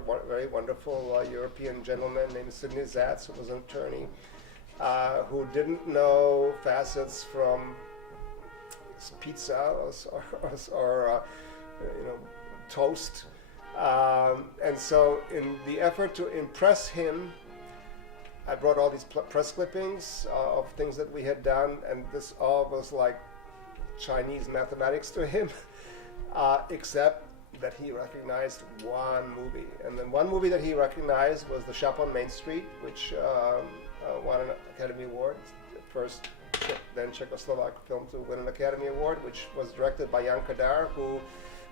director, very wonderful European gentleman named Sidney Zatz, who was an attorney, who didn't know Facets from pizza or toast. And so in the effort to impress him, I brought all these press clippings of things that we had done, and this all was like Chinese mathematics to him, except that he recognized one movie. And then one movie that he recognized was The Shop on Main Street, which won an Academy Award, first then Czechoslovak film to win an Academy Award, which was directed by Jan Kadar, who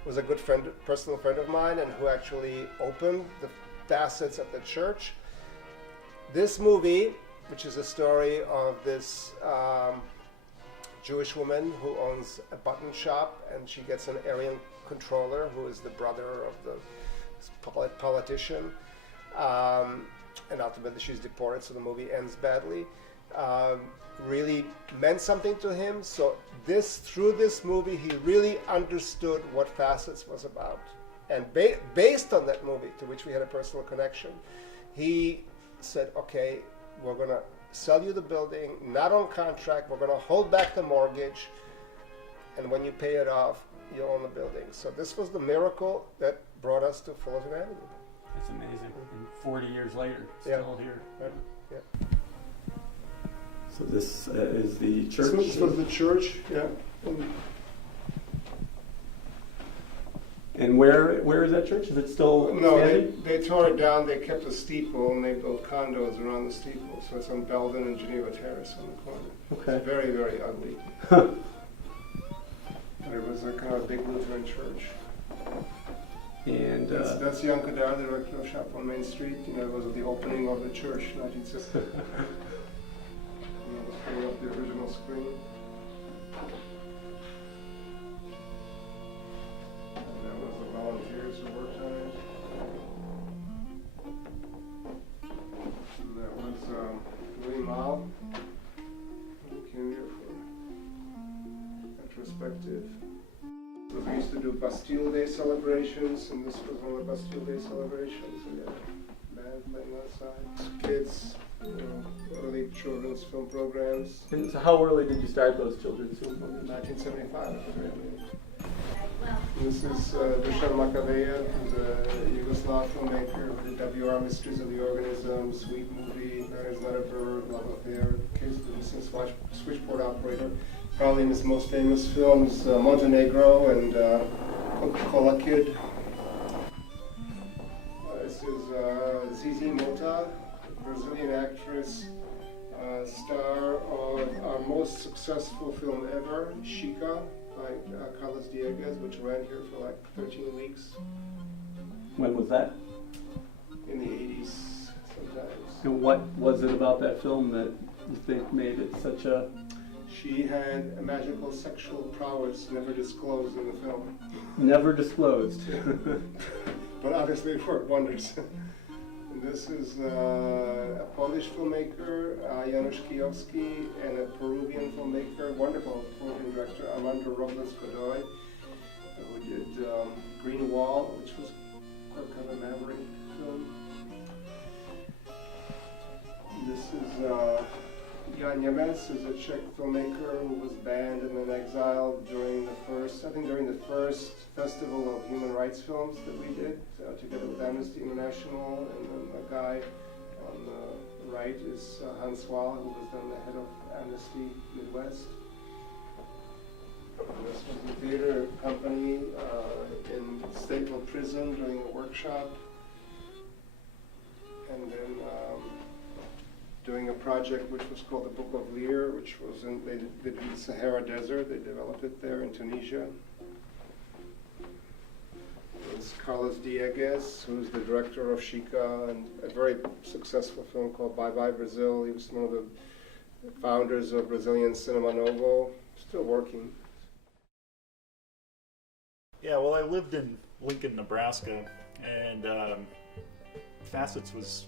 was a good friend, personal friend of mine, and who actually opened the Facets at the church. This movie, which is a story of this Jewish woman who owns a button shop, and she gets an Aryan controller who is the brother of the politician, and ultimately she's deported, so the movie ends badly. Really meant something to him. So through this movie, he really understood what Facets was about, and based on that movie, to which we had a personal connection, he said, "Okay, we're gonna sell you the building, not on contract. We're gonna hold back the mortgage, and when you pay it off, you own the building." So this was the miracle that brought us to Fullerton Avenue. It's amazing. And 40 years later, still here. Yeah. So this is the church? This was the church, yeah. And where is that church? Is it still No, standing? they tore it down. They kept the steeple, and they built condos around the steeple. So it's on Belden and Geneva Terrace on the corner. Okay. It's very, very ugly. It was a kind of a big Lutheran church. And that's Jan Kadar, the director of Shop on Main Street. It was at the opening of the church, 1960. Pulling up the original screen. And that was the volunteers who worked on it. And that was Louis Mal, who came here for retrospective. So we used to do Bastille Day celebrations, and this was one of the Bastille Day celebrations. We had a band playing outside. Kids. Early children's film programs. And so how early did you start those children's film programs? 1975. This is Dusan Makavejev, who's a Yugoslav filmmaker who did WR Mysteries of the Organism, Sweet Movie, There Is Not a Bird, Love Affair, Case of the Missing Switchboard Operator. Probably his most famous films, Montenegro and Coca-Cola Kid. This is Zizi Mota, Brazilian actress, star of our most successful film ever, Chica, by Carlos Dieguez, which ran here for like 13 weeks. When was that? In the 80s, sometimes. And what was it about that film that you think made it such a... She had a magical sexual prowess never disclosed in the film. Never disclosed. But obviously it worked wonders. This is a Polish filmmaker, Janusz Kijowski, and a Peruvian filmmaker, wonderful Peruvian director, Armando Robles Godoy, who did Green Wall, which was quite kind of a maverick film. This is Jan Němec, who's a Czech filmmaker who was banned and then exiled during the first festival of human rights films that we did, together with Amnesty International. And then a guy on the right is Hans Wall, who was then the head of Amnesty Midwest. And this was the theater company in Staple Prison during a workshop. And then doing a project which was called the Book of Lear, which was they did in the Sahara Desert. They developed it there in Tunisia. It's Carlos Dieguez, who's the director of Chica, and a very successful film called Bye Bye Brazil. He was one of the founders of Brazilian Cinema Novo, still working. Yeah, well, I lived in Lincoln, Nebraska, and Facets was...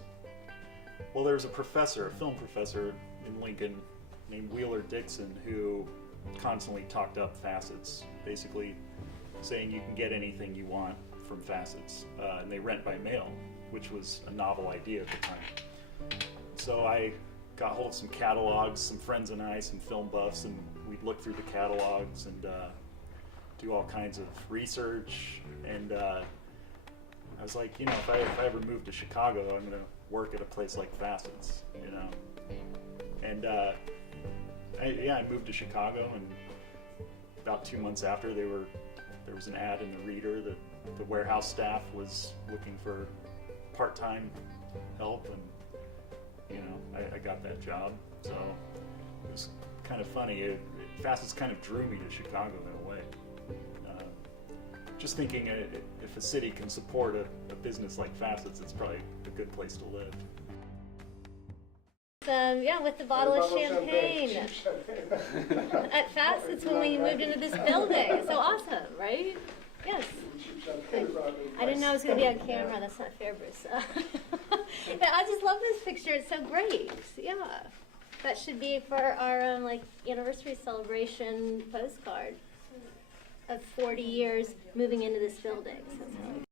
Well, there was a film professor in Lincoln named Wheeler Dixon who constantly talked up Facets, basically saying you can get anything you want from Facets, and they rent by mail, which was a novel idea at the time. So I got hold of some catalogs, some friends and I, some film buffs, and we'd look through the catalogs and do all kinds of research. And I was like, you know, if I ever move to Chicago, I'm gonna work at a place like Facets, you know. And I moved to Chicago, and about 2 months after, there was an ad in the Reader that the warehouse staff was looking for part-time help, and you know, I got that job. So it was kind of funny. Facets kind of drew me to Chicago in a way. Just thinking, if a city can support a business like Facets, it's probably a good place to live. Yeah, with the bottle of champagne at Facets when we moved into this building. So awesome, right? Yes. I didn't know it was going to be on camera. That's not fair, Bruce. But I just love this picture. It's so great. Yeah. That should be for our like anniversary celebration postcard of 40 years moving into this building. So that's really